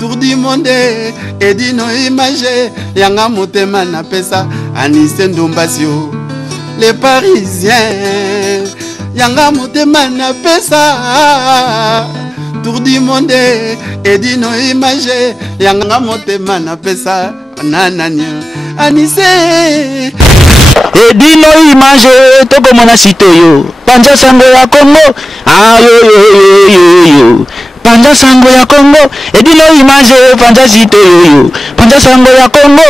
Tour du monde et dino image yanga motema na pesa Anise Ndombasio les Parisiens yanga motema na pesa Tour du monde et dino image yanga motema na pesa nanani Anise et dino image toko mona sitoyo panja sango ya Congo yo Panja sango ya Congo, et dino image panja sito yo. Panja sango ya Congo,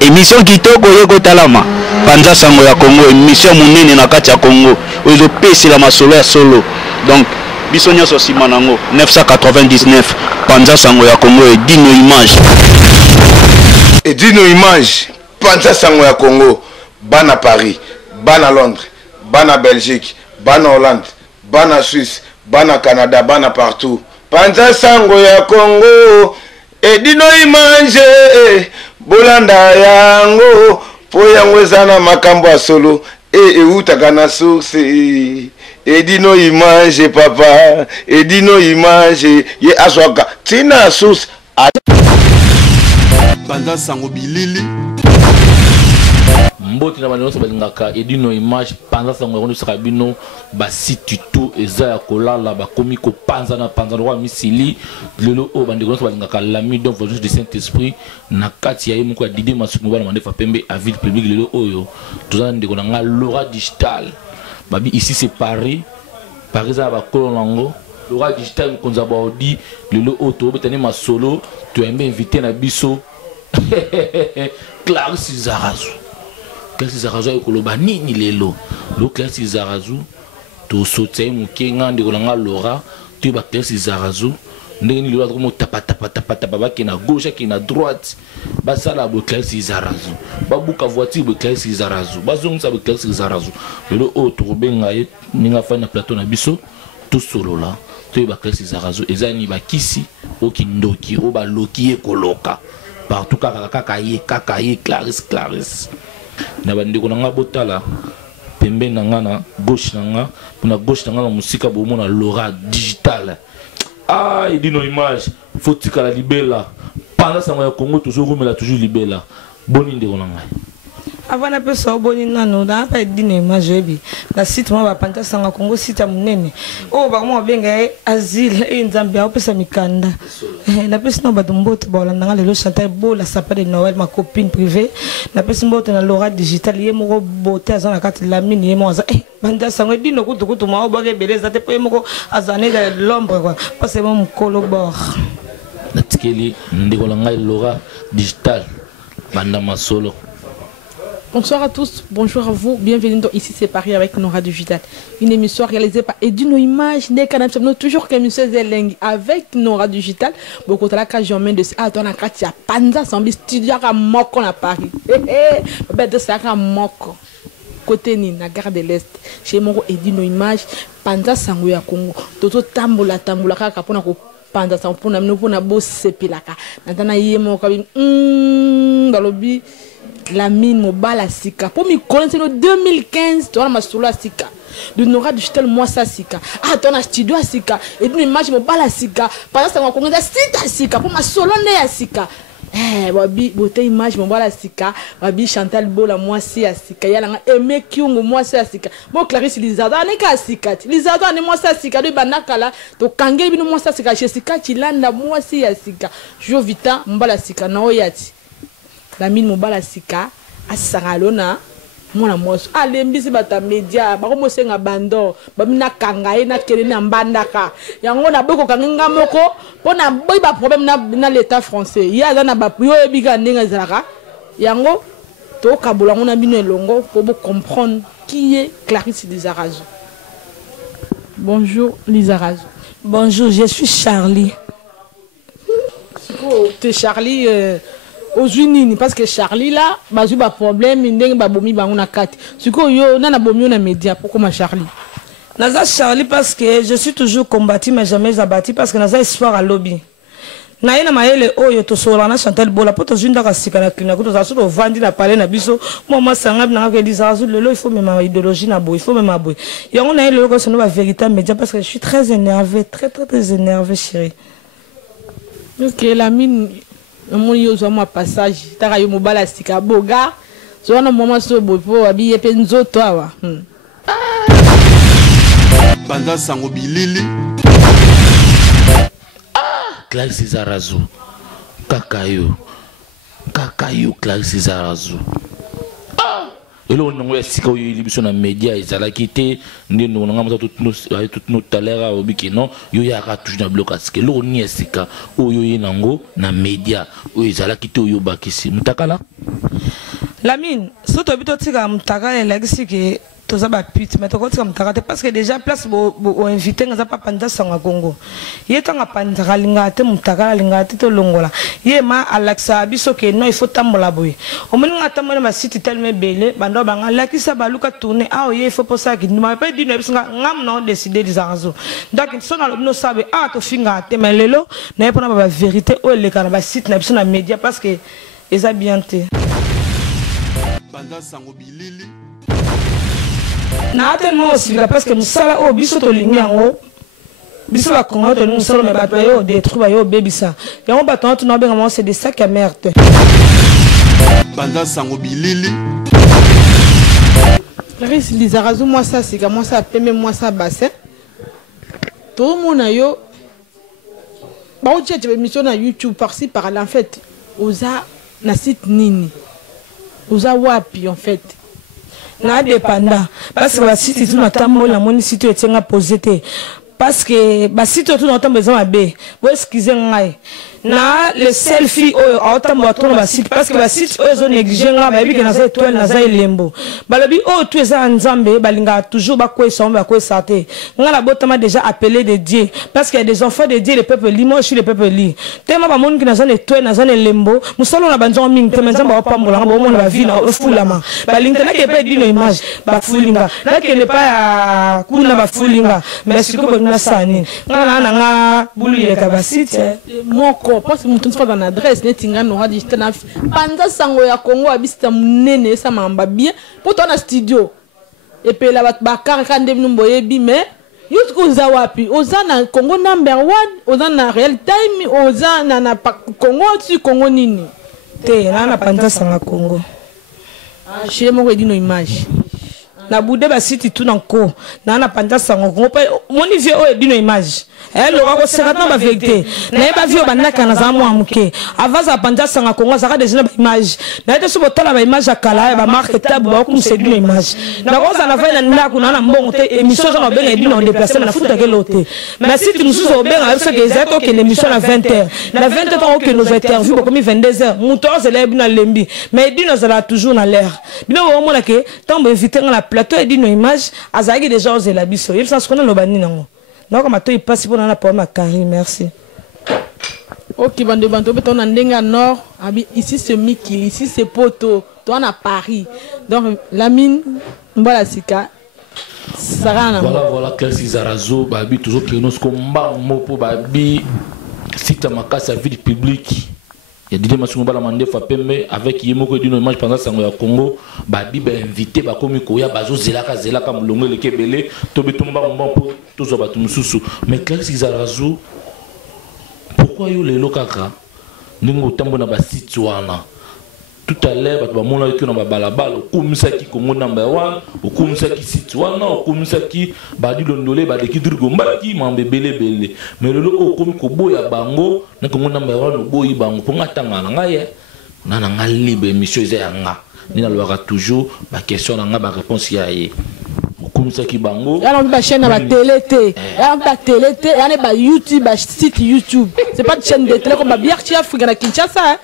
émission kitoko yeko talama. Panja sango ya Congo, émission munene na kati ya Congo. Ozo pesi la masolo ya solo. Donc bisonya so simanango 999 panja sango ya Congo et dino image. Et dino image panja sango ya Congo, bana Paris, bana Londres, bana Belgique, bana Hollande, bana Suisse, bana Canada, bana partout. Panza sango ya Congo edino imanje bolanda yango po yango ezana makambo ya solo eutaka na source edino imanje papa edino imanje ye aswaka tina source Panza sango bilili Mboti na banyoso balingaka edino image panza sango ya saka bino ba site tout eza ya kolala ba komi ko panza na panza roi misili lelo o bande nyonso balingaka l'ami donc voyage de Saint-Esprit na kati ya yemko ya Didi Masuku bana mande fa pembe à ville publique lelo oyo tozana ndeko na nga Laura Digital babi ici c'est Paris za ba kolongo Laura Digital konza ba odi lelo o to betane ma solo to aimé inviter na biso Clarisse Zarazu Clarisse Zarazu ekoloba nini lelo lo Clarisse Zarazu to sote mukenga ndikolanga Laura to ba Clarisse Zarazu ndenge ni lelo ko tapa ba ki na gauche ki na droite ba sala bo Clarisse Zarazu ba buka voiture bo Clarisse Zarazu ba zongisa bo Clarisse Zarazu lelo o to benga ye ninga fa na plateau na biso tout solo là to ba Clarisse Zarazu ezani ba kisi o kindoki o ba loki ekoloka partout kaka ye Clarisse na bandeko nanga botala pembe nanga na gauche nanga na musika bo mona Laura Digital edino image faut tika la libela pendant ça ya Congo toujours rumela toujours libela boni ndeko nanga avant la personne boni nano na pa edino image bi na site mo ba panta sanga Congo site munene o ba mo benga asile nzambe a pesa mikanda na personne no ba dumbote ba la nanga lelo chanter beau la sapin de Noël ma copine privée na personne mbote na Laura Digital ye mo bote azana kati la mine ye mo aza banda sanga edino kutu ma ba ke beleza te pe mo azane de l'ombre quoi parce que mon collabore na tikeli ndeko nanga Laura Digital banda masolo. Bonsoir à tous, bonjour à vous, bienvenue dans Ici c'est Paris avec Nora Digital. Une émission réalisée par Edino Image, nous toujours comme M. Zeleng avec Nora Digital. Beaucoup de la case j'emmène de ça, dans la case il y a Panza, semble studio à Moko à Paris. De ça à Moko. Côté ni na gare de l'Est, chez Moko Edino Image, Panza Sango ya Congo. Toto tambola kaka pona ko Panza Sango pona pona bo sepilaka. Natana yemo kabi balobi la mine mobile à Sika. Pour me connaître en 2015, tu as ma solo à Sika. De Nora Digital, moi ça Sika. Ah, tu as un studio à Sika. Et une image mobile à Sika. Pendant ça, on a un site à Sika. Pour ma solo à Sika. Wabi, beauté image mobile à Sika. Wabi, Chantal Bola, moi c'est à Sika. Y'a un Aimé Kyung, moi c'est à Sika. Bon, Clarisse Lizardo, on est qu'à Sika. Lizardo, on est moi c'est à Sika. De Banakala. Donc, Kangé, moi c'est à Sika. Chez Sika, Chilanda, moi c'est à Sika. Jovita, mobile à Sika. Naoyati. La mine mobala sika asangalona mona moso alembisi bata media ba ko mosenga bando ba mina kangaye na keleni ambandaka yango na boko kanginga moko pona boy ba problème na l'état français ya za na ba yo ebika ndinga zalaka yango to kabola ngona bino elongo pour comprendre qui est Clarisse Lizarazu. Bonjour Lizarazu. Bonjour, je suis Charlie. T'es Charlie aux Unis parce que Charlie là bazu ba problème ndenge ba bomi ba ngona kati siko yo na bomi na média pourquoi ma Charlie naza Charlie parce que je suis toujours combattu mais jamais abattu parce que naza espoir à lobby na ina maele oyo to sola na Chantal Bola poto zinda ka sikana kina ko to za so vandi na parler na biso moi sanga na ka Lizarazu lelo il faut même ma idéologie na bo il faut même ma boy yango na lelo ko so no ba véritable média parce que je suis très énervé très énervé chérie. Ok, la mine, mon yo moi passage, t'as eu mon balastika boga, soit un moment sur beau habillé penzo toi. Banda sango bilili. Clarisse Zarazu. Kakayo Clarisse Zarazu. Elo nongo ya sika oyo libiso na media ezalaki te nde nongo nga mata tout nos talera obiki non yo ya ka toujours na bloc asike lo ni esika oyo ye nango na media oyo ezalaki te oyo bakisi mutakala Lamine soto bito tika mutaka elagisi ke toza ba pute mais toko tika mutaka te parce que déjà place bo invité ngaza pa panda sanga Congo ye tanga panda kalinga te mutaka linga te to longola ye ma alaksa biso ke non il faut tambola boy o moni ngata mona ma site tellement belle bando banga lakisa baluka tourner ah ye il faut pour ça ki ne m'a pas dit no nga ngam non décider des arzo donc so na no sabe ah to finga te mais lelo na pona ba vérité o le kana ba site na biso na média parce que eza bien te Banda sango bilili. Na tellement aussi parce que musala o biso to linyango biso la Congo to musala me bato yo détruire yo bebisa yango bato to na benga c'est des sacs à merde. Banda sango bilili. Clarisse Lizarazu moi ça c'est moi ça peme moi ça bassin. Tout le monde yo ba o tchetche émission na YouTube par-ci par-là en fait oza na site nini oza wapi en fait na dépendant parce que ba site tout na tambola moni site etenga posé parce que ba site tout na tambola za be bo excusez ngai na le selfie o autambo to na site parce que ba site o zo négliger nga ba bi ke na za étoile na za lembo balobi o tu eza nzambe balinga toujours ba ko somba ko sate nga la botama déjà appelé de Dieu parce qu'il y a des enfants de Dieu le peuple li moi je suis le peuple li tema ba mon ki na za étoile na za lembo musalo na banzo mingi te nzamba o pambola ba mo na ba vie na o fulama balinga na ke pe dino image ba fulinga na ke ne pas kuna ba fulinga mais siko ba na sani nga bulu ye ka ba site moko parce que mutu dans adresse netinga no hadi tena panda sango ya Congo abista munene sa mamba bien pour ton studio et puis la bakar kande mboye bi mais yuko za wapi oza na Congo number 1 oza na real time oza na Congo tu Congo nini te na panda sanga Congo chez mo dino image na bude ba site tout nanko na panda sanga Congo moni vie o dino image elle aura certainement la vérité na ba vie banaka na za moi muke avaza panda sanga Congo za ka déjà ba image na ete so botala ba image akala ba marque table ba comme c'est une image na ko za na fa na ndako na mbongo te émission na benga dino déplacer na futa ke lote mais si tu nous so benga parce que c'est OK l'émission à 20h na 20h OK nos interviews comme 22h muto ze lebi na lembi mais dino za toujours na l'air bino o mona ke tombe inviter na plateau et dino image azaki déjà aux la biso il ça ce qu'on a lobani nango. Non, comme toi, il passe pour la pomme à Carré, merci. Ok, bande on a Ndenga Nord, ici c'est Mikil, ici c'est Poto, toi on a Paris. Donc, la mine, voilà, Sika. Voilà, Clarisse Zarazu, babi, toujours que nous combat, mopo, babi, si tu as sa vie publique. Il y a des gens qui ont demandé avec Yemoko d'une image pendant Sango ya Congo, babi ba invité ba komi koya bazo zelaka mulongo le kebele to betumba mbon pour tous abatu mususu mais Clarisse Zarazu pourquoi yo lelo kaka ningo tambo na ba site wana tout à l'heure bato bamona ki na ba balabala okumisaki Congo number 1 okumisaki site wana okumisaki badi londole badi kidurgo mbaki mambebele mais lelo okomi koboya bango na Congo number 1 boyi bango ponga tanga na ngaye na nga libre émission za yanga ni na loira toujours ba question na nga ba réponse ya ye okumisaki bango ya na ba chaîne na ba télé té ya ba télé té ya na ba YouTube ba site YouTube c'est pas de chaîne de télé comme ba Biarti Afrique na Kinshasa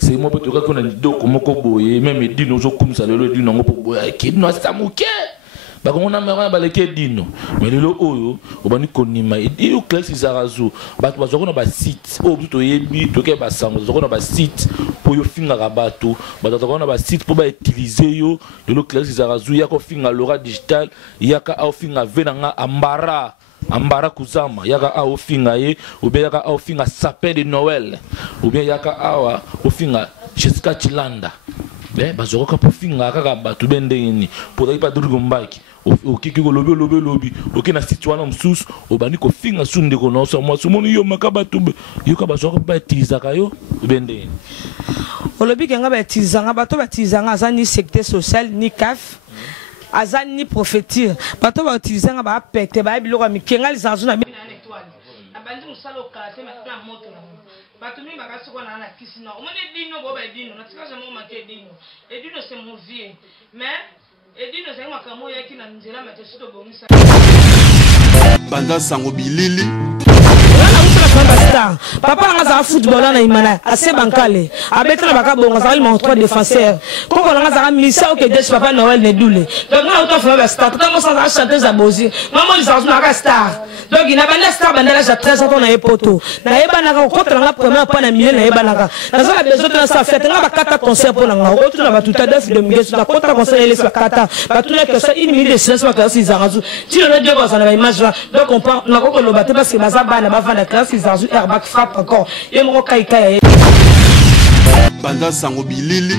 c'est moi pour toi qu'on a dit donc comment boye même dit nous comme ça le dit non pour boye qui nous ça mouké ba on a mera ba le dino mais le oyo obani konima et dit Clarisse Zarazu ba to zoko na ba site o buto yebi to ke ba sango zoko na ba site pour yo finga rabato ba zoko na ba site pour ba utiliser yo le Clarisse Zarazu ya ko finga Laura digital ya ka au finga venanga ambara kuzama yaka a ofinga ye ou bien yaka a ofinga sapin de Noël ou bien yaka a ofinga Jessica Chilanda bazoko ka pofinga kaka batu bende ni pour pas durgo mbaki okiki kolobi lobi oke na situation msusu obandi kofinga sunde ko no so mo sumoni yo makaba tube yo ka baso ba tilizaka yo bende olobi kenga ba tilizanga bato ba tilizanga za ni secteur social ni CAF aza ni prophétie bato ba tilizanga ba pete ba biloko mikenga lisanzu na étoile abandi musalo kate na moto bato mi bakasi ko na kisi na omone dino bo ba dino na tika jamais manquer dino et dino c'est mon vie mais et dino c'est makamo yaki na nzela matesu to bongisa banda sango bilili papa nga football na imana assez bankale abeta na baka bonga za mon trois défenseurs koko nga za misa ok des papa Noël ne doule donc nga auto fa ba star tout mo sa chanteuse abozi maman ils sont na star donc ina banda star banda la 13 ans na epoto na yeba na ko to nga premier pas na milieu na yeba na ka na za besoin na sa fête nga bakata concert pour nga auto na batuta def de miguel na kota concert les bakata batuna que ça 1 minute de silence pas si zarazu ti le dieu ko na image là donc on parle na ko lo baté parce que baza bana bavanda classe ils ont airbag frappe encore et mon kaika banda sango bilili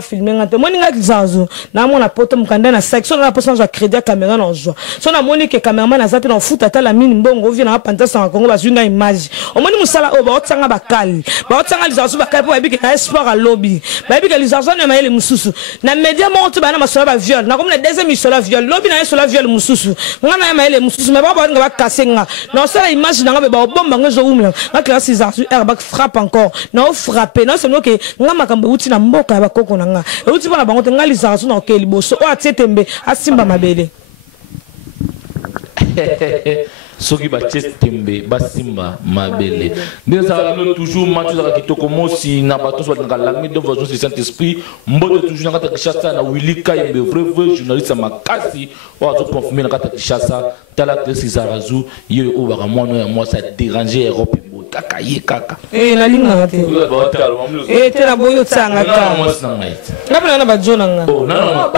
filmer ngate moni ngati zanzo na mona poto mukanda na section na posa za crédit caméra na joie so na moni ke cameraman na zate na futa ta la mine mbongo vient na panta sa Congo ba zunga image o moni musala o ba otsanga bakali ba otsanga lizazo bakali po babiki na espoir à lobby babiki lizazo na mayele mususu na media mo to ba na masola ba viol na comme na deuxième isola viol lobby na isola viol mususu ngana ya mayele mususu me ba ba nga ba kasenga na so la image na nga ba bomba ngozo umla na classe lizazo airbag frappe encore na o frapper na so no ke nga makambo uti na mboka ba koko na nga uti bana bango tenga lizazo na okeli boso o atietembe asimba mabele soki bachetembe basimba mabele ndeza no toujours match za kitoko mosi na bato so batanga langue de voix du Saint-Esprit mbodo toujours na kata Kishasa na Willy Kayembe vrai journaliste makasi o azo confirmer na kata Kishasa tala Clécy Zarazu yo o baka mono ya moi ça déranger Europe kaka ye kaka na linga te te na boyo tsanga ka ngapela na bajona nga oh non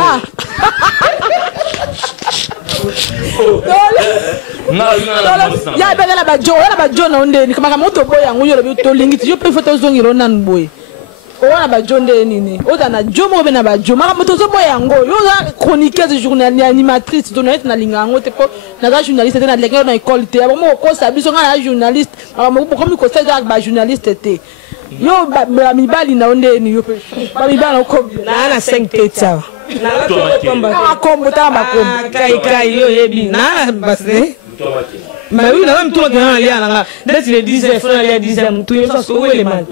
ya bela la bajona onde ni kama moto boya nguyo lo to lingiti yo pe foto zongiro nan boy ona bajonde nini oza na jomo be na bajo maka moto zo boya ngo yo za chroniqueuse journaliste animatrice journaliste na linga ngo te po na za journaliste te na lekero na école te abo mo ko sabiso nga journaliste abo mo ko mi ko seza ba journaliste te yo ba mibali na onde ni yo pe ba mibali ko na 5 teta na la kombo ta ba kombo kai yo yebi na basé mais oui, là même tout le monde est là. Dès qu'il est 10h, il faut aller 10h. Tout le monde est où est le mal?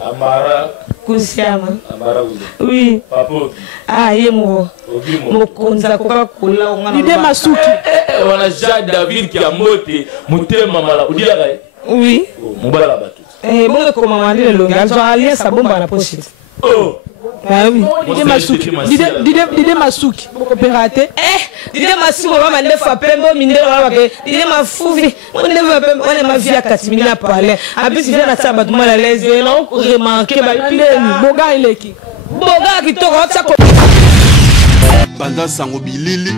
Amara. Kousiama. Amara. Oui. Papo. Ah, yemo. Mokonza Coca-Cola. L'idée Masuki. On a Jacques David qui a monté. Moutema mala. Vous dites oui. Moubala la batte. Bon, comment on dit le langage? J'ai allié sa bombe à la pochette. Oh. Ah oui. L'idée Masuki. L'idée Masuki. Opératé. Dide masuko mama ndefa pembo mindelo baba ke dide mafuvi on ndefa pembo on ma via katimina parler abisi vient na tsaba tout mal à l'aise non remarquer ba ndeni boga ileki boga kitoko tsako banda sango bilili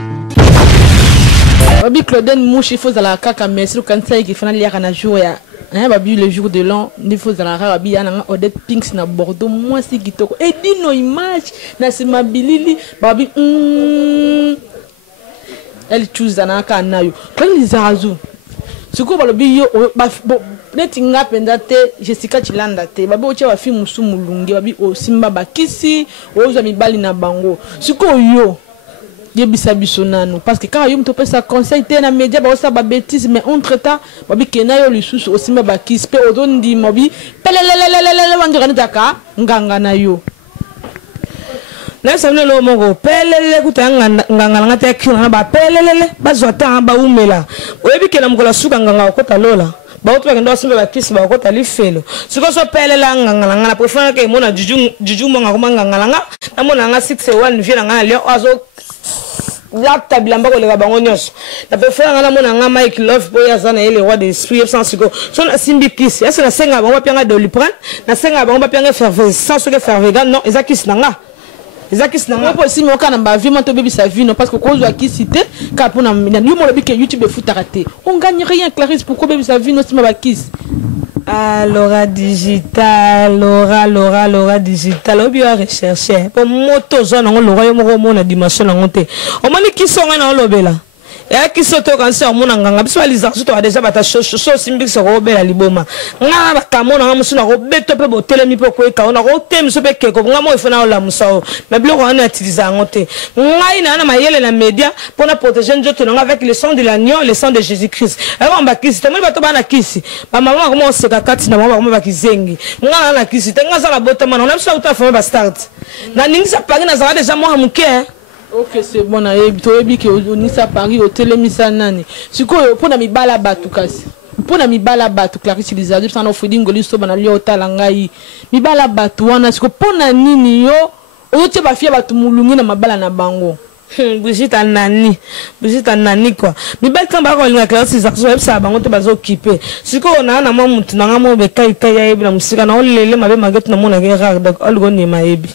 babi Claudine Mouche il faut za la kaka merci le kansa qui fana liaka na jour ya babi le jour de l'an il faut za la babi yana Odette Pinks na Bordeaux moi si kitoko et dit no image na sima bilili babi elle choose anaka nayo quand les azu siko balobi yo netinga penda te Jessica Chilanda te babi oche wa film musu mulungi babi o simba bakisi oza mibali na bango siko yo yebisa biso nanu parce que quand yo mto pesa conseil te na media ba osa ba bêtise mais entre temps babi kenayo lisusu o simba bakisi pe ozondi mobi pelelelelele wanjora nitaka nganga na yo na samne lo mongo pelele kutanga nganga ngata kina ba pelele bazota ba umela oyebi kena mukola suka nganga okota lola ba otu bakenda simba bakisi ba okota lifelo siko so pelele nganga ngana préfère que mona juju monga komanga nganga na mona nga 61 vient ngana leo azo la tablamba ko le bango nyos na préfère ngana mona nga Mike Love boya zana ele roi des esprits sans siko so na simbi kisi asa na senga bango pianga de lipran na senga bango pianga faire sans ce que faire vegan non ezakisi nanga ezakis nanga possible okana ba vie monto baby sa vie non parce que cause wa kisité ka pona yo mo lobi que YouTube foutara te on gagne rien Clarisse pourquoi baby sa vie non si ma ba kiss Ah, Laura Digital, Laura Digital. Obi a recherché. Pour moto zone on Laura yo moko mona dimension na ngote. O mani ki songa na lobela. Et qui soto quand c'est mon nganga biso aliza soto déjà bata so simbi so robela liboma. Nga ba kamona nga musu na robeto pe botele mi pe ko e ka ona ko tem so pe ke ko nga mo ifona la musa. Mais biloko on utiliser ngote. Nga ina na mayele na media pour na protéger njoto nga avec le sang de l'agneau, le sang de Jésus-Christ. Et on ba kisi, temo bato ba na kisi. Ba mama ko mo se ka kati na mama ko ba kizengi. Nga na kisi, tenga za la botama na biso uta fa ba start. Na ningisa pagi na za déjà mo hamuke. Ok, c'est bon, tu as dit que Onisa Paris au télémisa nani. Si quoi pour na mi bala batu kasi. Pour na mi bala batu Clarisse Lizardi ça no fudi ngoli so bana lio talangai. Mi bala batu wana siko pour na nini yo o te ba fia batu mulungi na mabala na bango. Brigitte nani quoi. Mi bel kan ba ko linga Clarisse Lizardi ça bango te bazo occuper. Siko ona na mo mutu na mo be kai ya ebi na musika na olele mabe magetu na mo na rare donc olgo ni maebi.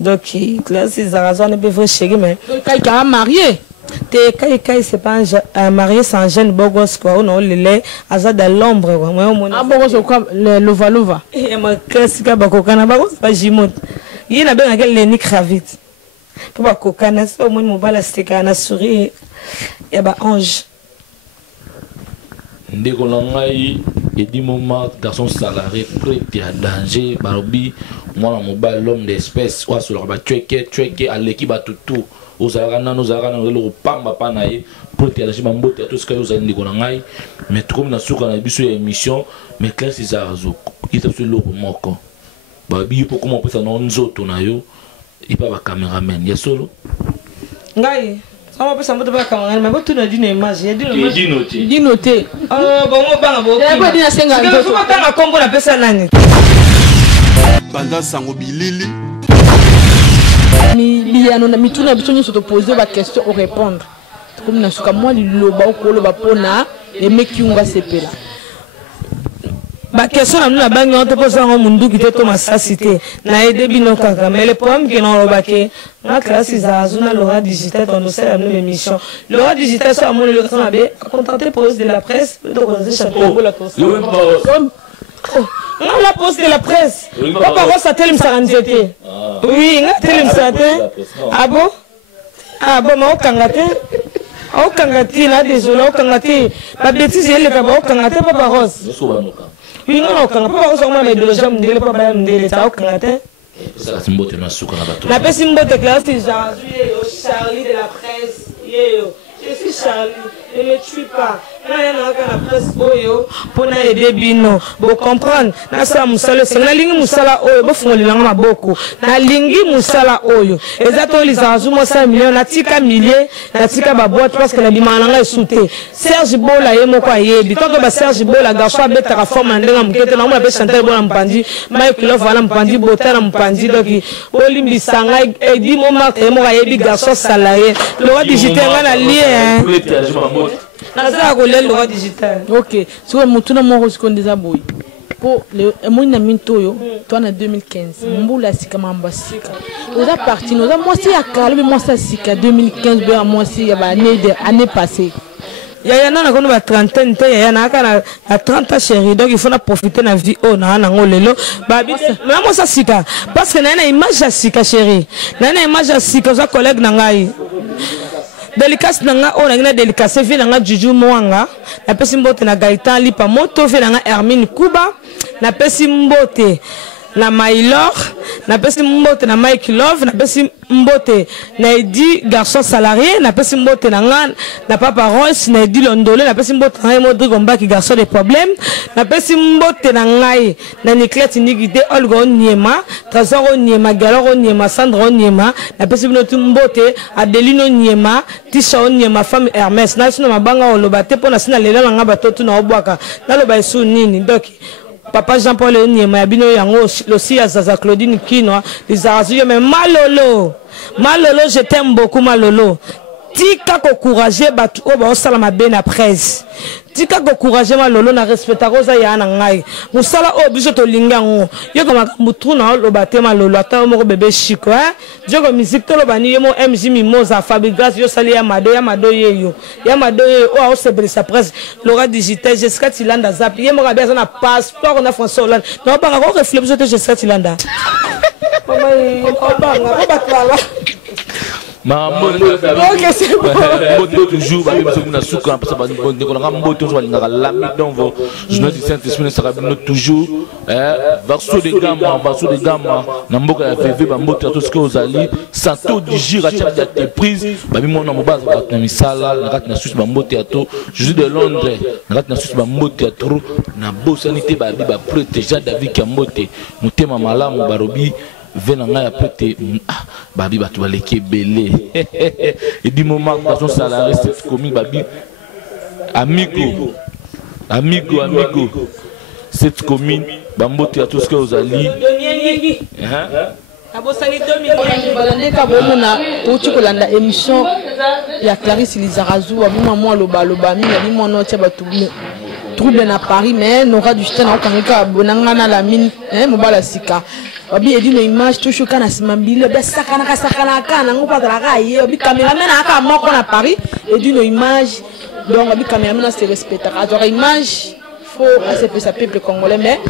Donc, Clarisse Lizardi on est pas vrai chéri mais quelqu'un marié. Kai c'est pas un marié sans jeune bogos quoi on a le azad dans l'ombre quoi moi mon ah bogos quoi le lova et ma classique ba kokana ba pas jimot il na ben quel Lenny Kravitz pour ba kokana c'est au moins mon bala stika na sourire et ba ange ndeko langai edi moment garçon salarié prêt à danger barobi moi mobile l'homme d'espèce ou sur ba tueke à l'équipe à tout aux arana le pamba panaye prêt à danger mambote tout ce que vous avez ndeko langai mais comme na suka na biso émission mais Clarisse Lizardi il est sur le moko babi pour comment peut ça non nzoto na yo il pas ba cameraman ya solo ngai on peut s'en mettre quand même mais tout na dit image il dit noter bon mo banga bo il pas dit na senga il faut pas na kombo na pesa nani banda sango bilili mi ya no na mituna biso nyo se poser ba question ou répondre comme na suka moi liloba ko loba pona et meki unga sepela ba question na bangi on te pose en mundu ki te to masasité na aider bino kaka mais le problème que non robake na Clarisse Lizardi na Laura Digital on nous sert une émission Laura Digital so amone le temps abe contenter pose de la presse donc on se chapeau la tosse non la pose de la presse papa Rosa telim saranzete oui nga telim sate ah bon ma okangate okangati là désolé okangati ba bêtise elle ka ba okangate papa Rosa oui non okanga papa Rosa ma idéologie ndele papa ndele ta okangate ça c'est mbote na suka na bato la pesi mbote Clarisse Lizardi Charlie de la presse je suis Charlie ne me tue pas na presse oyo pona aider bino bo comprendre na sa musala na lingi musala oyo bo fungolelanga maboko na lingi musala oyo ezato Lizardi mo 5 millions na tika milliers na tika ba boîte parce que la bimananga esouté Serge Bola ye moko ayebi tonto ba Serge Bola garçon abetaka forme ndenga mukete na mona be chanter bona mpandi Mike Love vala mpandi botana mpandi donc olimbi sanga edi mo marque mo ayebi garçon salarié Laura Digital na lien naza ko le Laura Digital ok so mutuna mo ko ndeza boy pour le moina mintoyo toi en 2015 mbula sika mambasika oza parti nous a moisi ya calme moisi sika 2015 be moisi ya ba année passée yaya nana kono ba trentaine te yaya na kana à 30 ans chérie donc il faut na profiter na vie oh na ngolelo ba mais moi ça sika parce que na image ya sika chérie na image ya sika za collègue na ngai délicace nanga on a délicace vie nanga Juju Mwanga na pesi mbote na Gaëtan Lipa moto vie nanga Hermine Kuba na pesi mbote na Maylor na pesi mbote na Mike Love na pesi mbote na Edi garçon salarié na pesi mbote na nga na Papa Royce na Edi Londole na pesi mbote na Modric Ombaki garçon des problèmes na pesi mbote na ngai na Niclette Nigide Olgo Niema Trésor Niema Galoro Niema Sandro Niema na pesi mbote Adelino Niema Tisha Niema femme Hermès na sino mabanga olobate pona sina lelo nga batotu na obwaka na loba esu nini donc Papa Jean-Paul Niema bino yango aussi à Zaza Claudine Kino Lizardi mais malolo je t'aime beaucoup malolo tika kokourager bato oyo baosala mabe na presse tika kokourager malolo na respecta koza ya na ngai mosala oyo biso tolingi yango yoko makambo tuna oloba te malolo ata moko bebe chiko joko musique toloba ni yemo MJ Mimoza Fabrigas yo sali ya mado yeyo o aosebelisa presse Laura Digital Jessica Tilanda zap yemo ka beza na passeport na François Hollande na banga ko reflet biso te Jessica Tilanda mama obanga obatala ok c'est bon toujours ba biso kuna suka parce que ba ndeko nga mboto so balingaka lami donc vos journaux du Saint-Esprit sera bino toujours verso de gamma na mboka ya VV ba mboto to ce que ozali santo du gira chef de prise ba bimo na mobaza ba na misala na kati na Suisse ba mboto ya to Jésus de Londres na kati na Suisse ba mboto ya trop na bosanité ba bi ba protéger David Kambote mutema malamu barobi venanga ya pete babi batu baleki belé et du moment dans son salarié cette commune babi amigo cette commune bambote à tout ce que vous allez balandeka bomona uti kolanda émission ya Clarisse Lizarazu abima mwa loba mingi abima no tia batu trouble na Paris mais Nora du Gital na kangeka bonanga na la mine mobala sika babi edino image to shoka na simambile be sakana kana ngopa dala ye babi cameraman aka moko na Paris edino image donc babi cameraman se respecte alors image faut accepter sa peuple congolais mais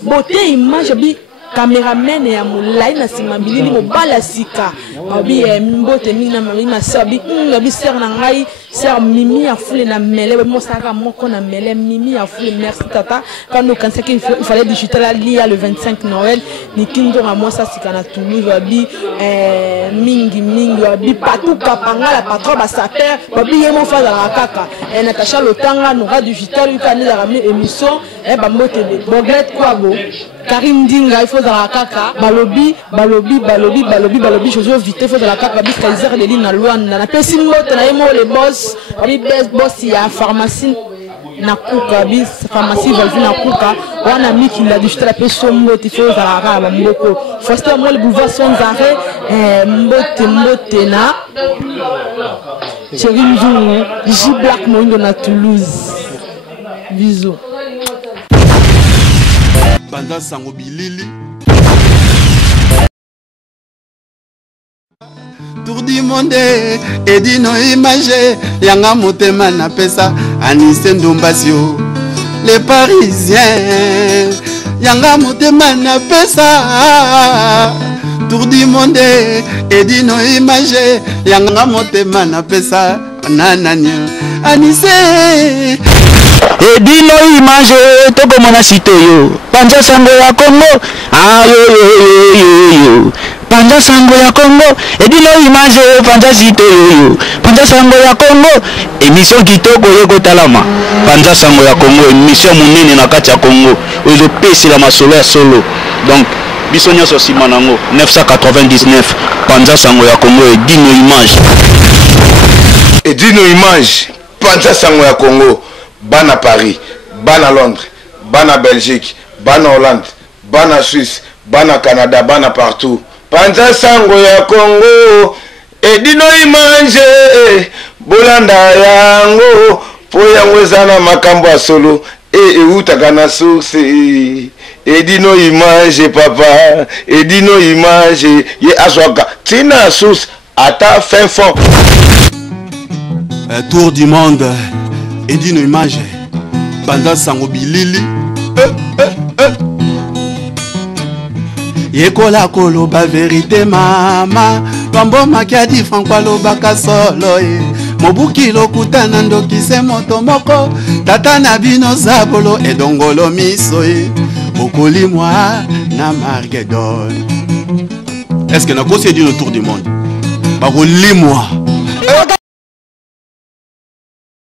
beauté image babi cameraman ya mulai na simambili ni mobala sika babi mbote mingi na mami masabi babi ser na ngai ser mimi ya fule na mele mo saka moko na mele mimi ya fule merci tata quand nous pensons qu'il fallait digital lié le 25 Noël ni kindo na moi ça sika na Toulouse babi mingi babi partout kapanga la patron ba saper babi yemo fa la kaka Natacha Lotanga Nora digital yu kanisa la ramener émission ba mbote de Boglette quoi bo Karim Dinga il faut dans la kaka balobi Jojo vite il faut dans la kaka bi Kaiser de Lina Luanda na pesi moto na yemo le boss abi best boss ya pharmacie na kuka bi pharmacie Valvin na kuka wana miki la digital la pesi moto il faut dans la kaka mboko Foster moi le boulevard sans arrêt mbote na Chéri Mzungu J Black Moindo na Toulouse bisous Banda sango bilili Tour du monde edino image yanga motema na pesa Anise Ndombasio les Parisiens yanga motema na pesa Tour du monde edino image yanga motema na pesa nananya Anise edino image toko mona sitoyo panja sango ya Congo yo panja sango ya Congo edino image panja sitoyo panja sango ya Congo émission kitoko yeko talama panja sango ya Congo émission munene na kati ya Congo ozo pesi la masolo ya solo donc biso nyonso sima nango 999 panja sango ya Congo edino image panja sango ya Congo bana Paris, bana Londres, bana Belgique, bana Hollande, bana Suisse, bana Canada, bana partout. Panza sango ya Congo, edino imanje, bolanda yango, po yango ezana makambo ya solo, utaka na source. Edino imanje papa, edino imanje, ye azwaka, tina source, ata fin fond. Tour du monde. Edino image banda sango bilili yekola koloba vérité mama pambo makiadi franco alobaka solo mobuki lokutana ndokise moto moko tata na bino zabolo edongolo miso bokolimwa na Margedon. Est-ce que nakosi edino tour du monde bakolimwa